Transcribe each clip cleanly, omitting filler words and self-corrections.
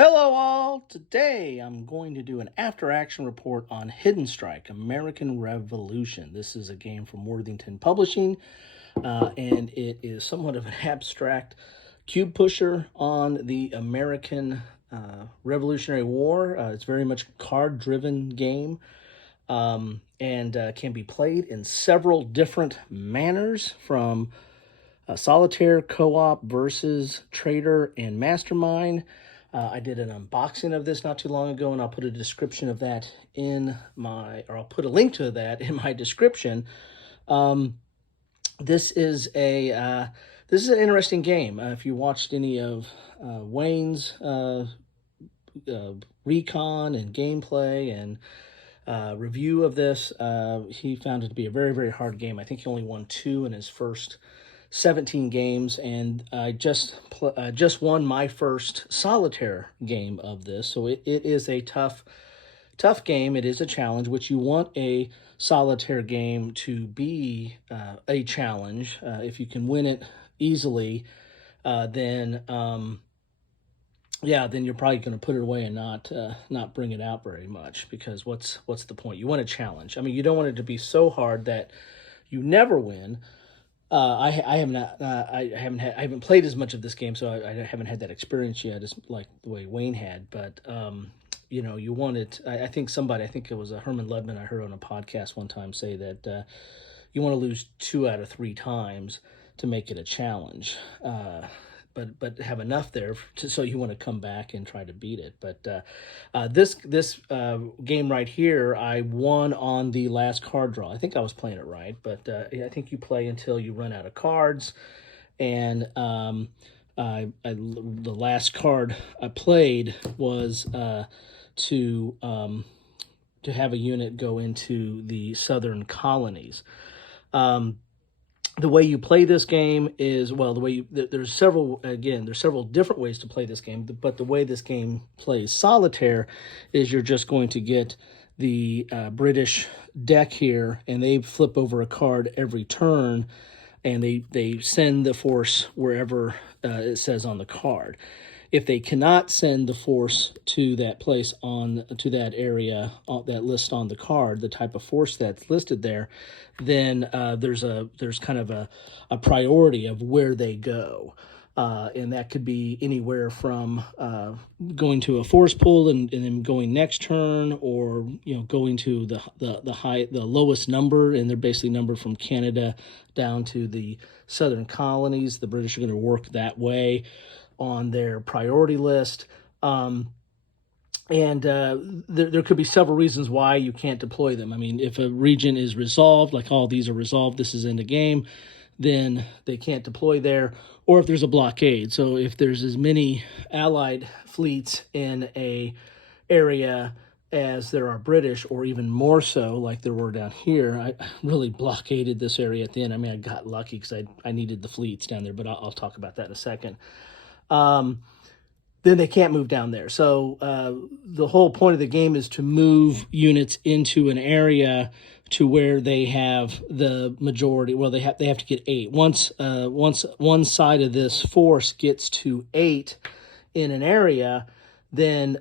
Hello, all. Today I'm going to do an after action report on Hidden Strike American Revolution. This is a game from Worthington Publishing, and it is somewhat of an abstract cube pusher on the American Revolutionary War. It's very much a card driven game. And can be played in several different manners, from solitaire, co-op versus trader and mastermind. I did an unboxing of this not too long ago, and I'll put a description of that I'll put a link to that in my description. This is an interesting game. If you watched any of Wayne's recon and gameplay and review of this, he found it to be a very, very hard game. I think he only won 2 in his first 17 games, and I just won my first solitaire game of this. So it is a tough game. It is a challenge, which you want a solitaire game to be a challenge. If you can win it easily, then you're probably going to put it away and not bring it out very much, because what's the point? You want a challenge. I mean, you don't want it to be so hard that you never win. I haven't played as much of this game, so I haven't had that experience yet, as like the way Wayne had. But you want it. I think it was a Herman Ludman I heard on a podcast one time say that you want to lose 2 out of 3 times to make it a challenge. But have enough there so you want to come back and try to beat it. But this game right here, I won on the last card draw. I think I was playing it right, but I think you play until you run out of cards. And the last card I played was to have a unit go into the southern colonies. The way you play this game is, there's several different ways to play this game, but the way this game plays solitaire is you're just going to get the British deck here, and they flip over a card every turn, and they send the force wherever it says on the card. If they cannot send the force to that place to that area, that list on the card, the type of force that's listed there, then there's kind of a priority of where they go. And that could be anywhere from going to a force pool and then going next turn, or going to the lowest number, and they're basically numbered from Canada down to the southern colonies. The British are going to work that way on their priority list. There could be several reasons why you can't deploy them. I mean, if a region is resolved, like all these are resolved, this is in the game, then they can't deploy there. Or if there's a blockade. So if there's as many Allied fleets in a area as there are British, or even more so, like there were down here. I really blockaded this area at the end. I mean, I got lucky because I needed the fleets down there, but I'll talk about that in a second. Then they can't move down there. So the whole point of the game is to move units into an area to where they have the majority. Well, they have to get 8. Once one side of this force gets to 8 in an area, then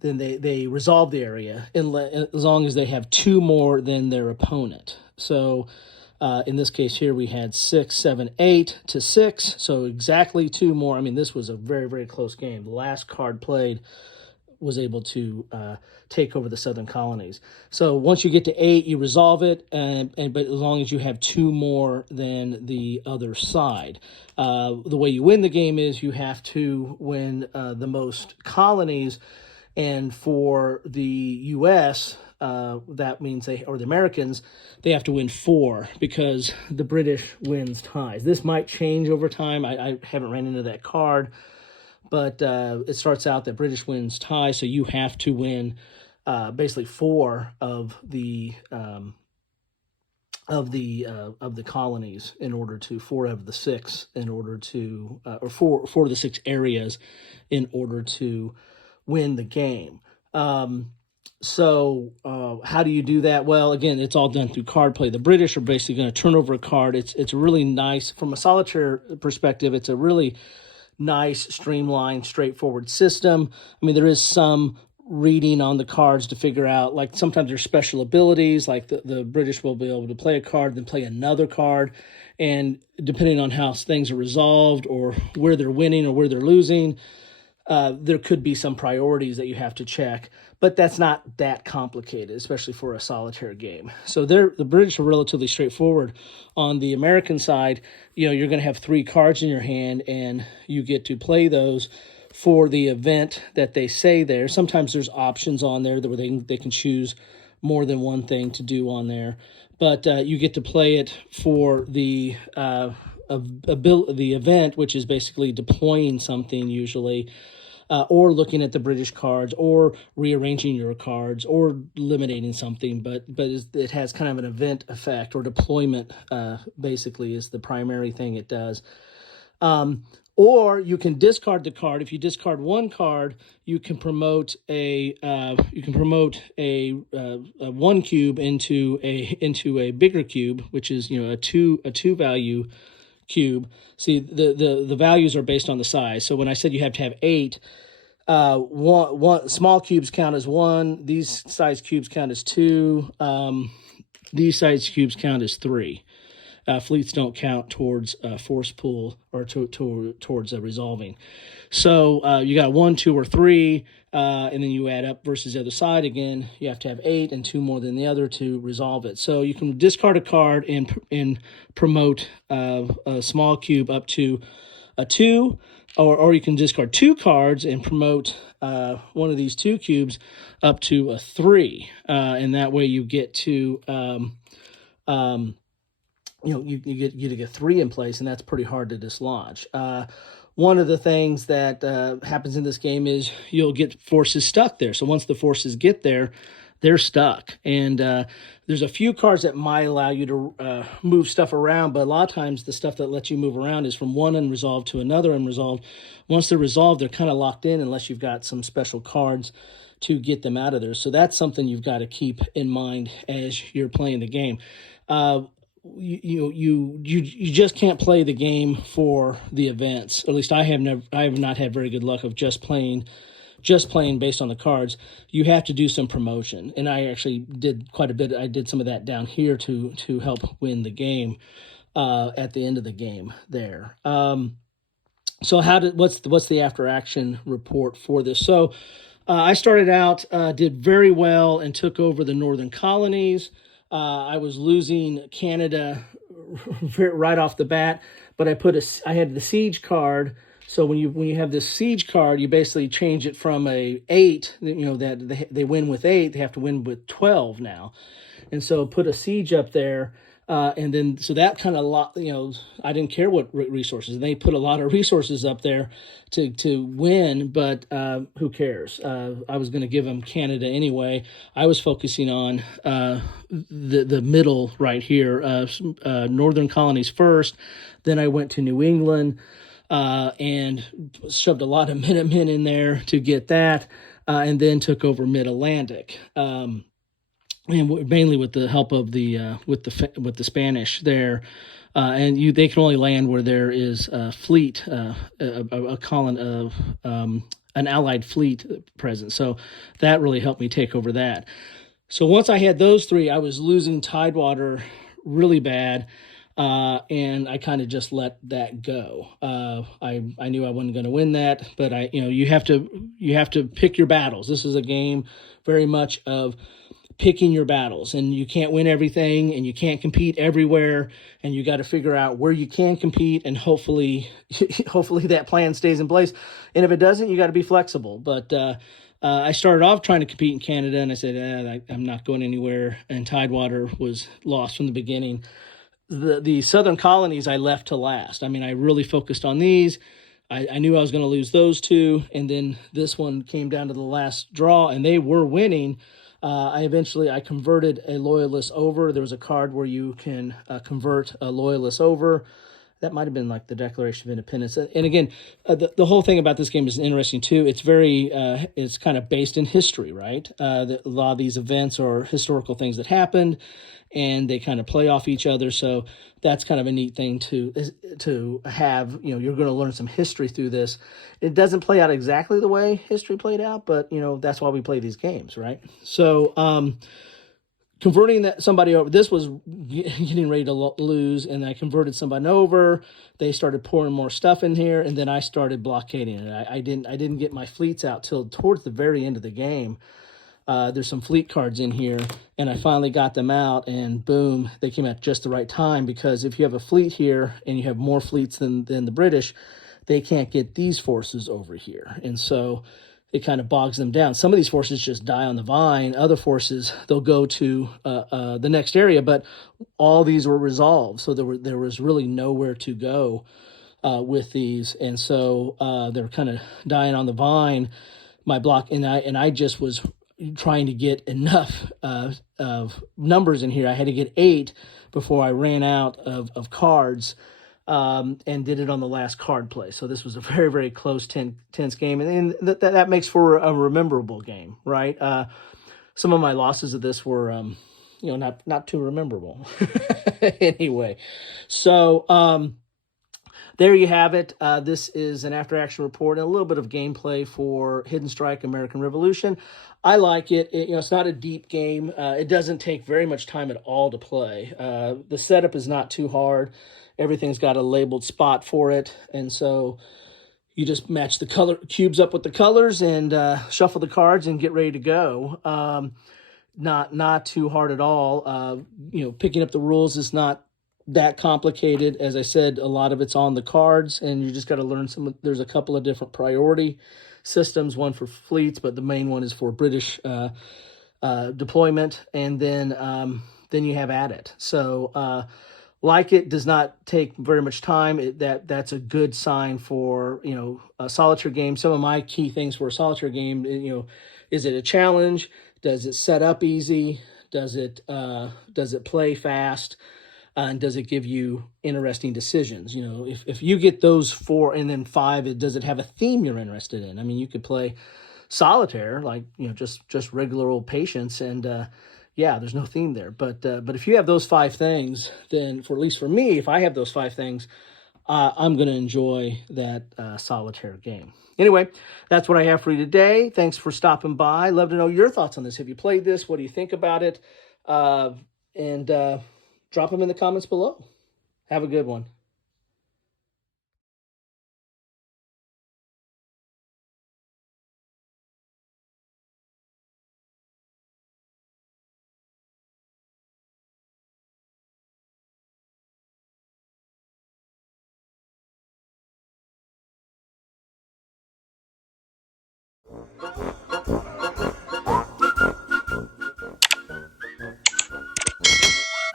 they resolve the area as long as they have 2 more than their opponent. So in this case here, we had 6, 7, 8 to 6, so exactly 2 more. I mean, this was a very, very close game. The last card played was able to take over the southern colonies. So once you get to 8, you resolve it, but as long as you have 2 more than the other side. The way you win the game is you have to win the most colonies, and for the U.S., that means the Americans, they have to win 4, because the British wins ties. This might change over time. I haven't ran into that card, but it starts out that British wins ties, so you have to win basically 4 of the colonies in order to 4 of the 6 in order to or 4 of the 6 areas in order to win the game. So how do you do that? Well, again, it's all done through card play. The British are basically going to turn over a card. It's really nice from a solitaire perspective. It's a really nice, streamlined, straightforward system. I mean, there is some reading on the cards to figure out, like sometimes there's special abilities, like the British will be able to play a card, then play another card. And depending on how things are resolved or where they're winning or where they're losing, there could be some priorities that you have to check, but that's not that complicated, especially for a solitaire game. So the British are relatively straightforward. On the American side, you're going to have 3 cards in your hand, and you get to play those for the event that they say there. Sometimes there's options on there where they can choose more than one thing to do on there, but you get to play it for the event, which is basically deploying something usually, or looking at the British cards, or rearranging your cards, or eliminating something. But it has kind of an event effect, or deployment. Basically, is the primary thing it does. Or you can discard the card. If you discard one card, you can promote a 1 cube into a bigger cube, which is a two value cube. See, the values are based on the size. So when I said you have to have 8, one small cubes count as 1. These size cubes count as 2. These size cubes count as 3. Fleets don't count towards force pool or towards resolving. So you got 1, 2, or 3, and then you add up versus the other side. Again, you have to have 8 and 2 more than the other to resolve it. So you can discard a card and promote a small cube up to a 2, or you can discard 2 cards and promote one of these 2 cubes up to a 3, and that way you get to you get 3 in place, and that's pretty hard to dislodge. One of the things that happens in this game is you'll get forces stuck there. So once the forces get there, they're stuck. And there's a few cards that might allow you to move stuff around, but a lot of times the stuff that lets you move around is from one unresolved to another unresolved. Once they're resolved, they're kind of locked in unless you've got some special cards to get them out of there. So that's something you've got to keep in mind as you're playing the game. You just can't play the game for the events. At least I have not had very good luck of just playing based on the cards. You have to do some promotion, and I actually did quite a bit. I did some of that down here to help win the game at the end of the game there. So what's the after action report for this? So I started out, did very well, and took over the northern colonies. I was losing Canada right off the bat, but I had the siege card. So when you have this siege card, you basically change it from a 8, that they win with 8, they have to win with 12 now. And so put a siege up there, and then so that kind of I didn't care what resources. And they put a lot of resources up there to win, but who cares? I was going to give them Canada anyway. I was focusing on the middle right here, northern colonies first. Then I went to New England and shoved a lot of Minutemen in there to get that, and then took over Mid-Atlantic. And mainly with the help of the with the Spanish there, and they can only land where there is a fleet, a colony of an allied fleet present. So that really helped me take over that. So once I had those 3, I was losing Tidewater really bad, and I kind of just let that go. I knew I wasn't going to win that, but you have to pick your battles. This is a game very much of picking your battles, and you can't win everything, and you can't compete everywhere, and you got to figure out where you can compete, and hopefully that plan stays in place. And if it doesn't, you got to be flexible. But I started off trying to compete in Canada, and I said, I'm not going anywhere, and Tidewater was lost from the beginning. The southern colonies I left to last. I mean, I really focused on these. I knew I was going to lose those 2, and then this one came down to the last draw, and they were winning. I converted a loyalist over. There was a card where you can convert a loyalist over, That might have been like the Declaration of Independence. And again, the whole thing about this game is interesting too. It's very, it's kind of based in history, right? A lot of these events are historical things that happened, and they kind of play off each other. So that's kind of a neat thing to have. You know, you're going to learn some history through this. It doesn't play out exactly the way history played out, but you know that's why we play these games, right? So converting somebody over, this was getting ready to lose, and I converted somebody over. They started pouring more stuff in here, and then I started blockading it. I didn't get my fleets out till towards the very end of the game. There's some fleet cards in here, and I finally got them out, and boom, they came out just the right time, because if you have a fleet here and you have more fleets than the British, they can't get these forces over here. And so it kind of bogs them down. Some of these forces just die on the vine. Other forces, they'll go to the next area, but all these were resolved. So there was really nowhere to go with these. And so they're kind of dying on the vine. My block, and I just was trying to get enough of numbers in here. I had to get 8 before I ran out of cards, and did it on the last card play. So this was a very, very close, tense game, and that makes for a rememberable game, right? Some of my losses of this were, not too rememberable. Anyway, so there you have it. This is an after-action report and a little bit of gameplay for Hidden Strike American Revolution. I like it. It's not a deep game. It doesn't take very much time at all to play. The setup is not too hard. Everything's got a labeled spot for it, and so you just match the color cubes up with the colors and shuffle the cards and get ready to go. Not too hard at all. Picking up the rules is not that complicated. As I said, a lot of it's on the cards, and you just got to learn there's a couple of different priority systems, one for fleets, but the main one is for British deployment, and then you have at it. So like it does not take very much time. That's a good sign for a solitaire game. Some of my key things for a solitaire game, is it a challenge? Does it set up easy? Does it play fast? And does it give you interesting decisions? If you get those 4 and then 5, does it have a theme you're interested in? I mean, you could play solitaire, like, just regular old patience, and there's no theme there. But if you have those 5 things, then at least for me, if I have those 5 things, I'm going to enjoy that solitaire game. Anyway, that's what I have for you today. Thanks for stopping by. Love to know your thoughts on this. Have you played this? What do you think about it? And drop them in the comments below. Have a good one.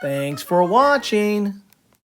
Thanks for watching.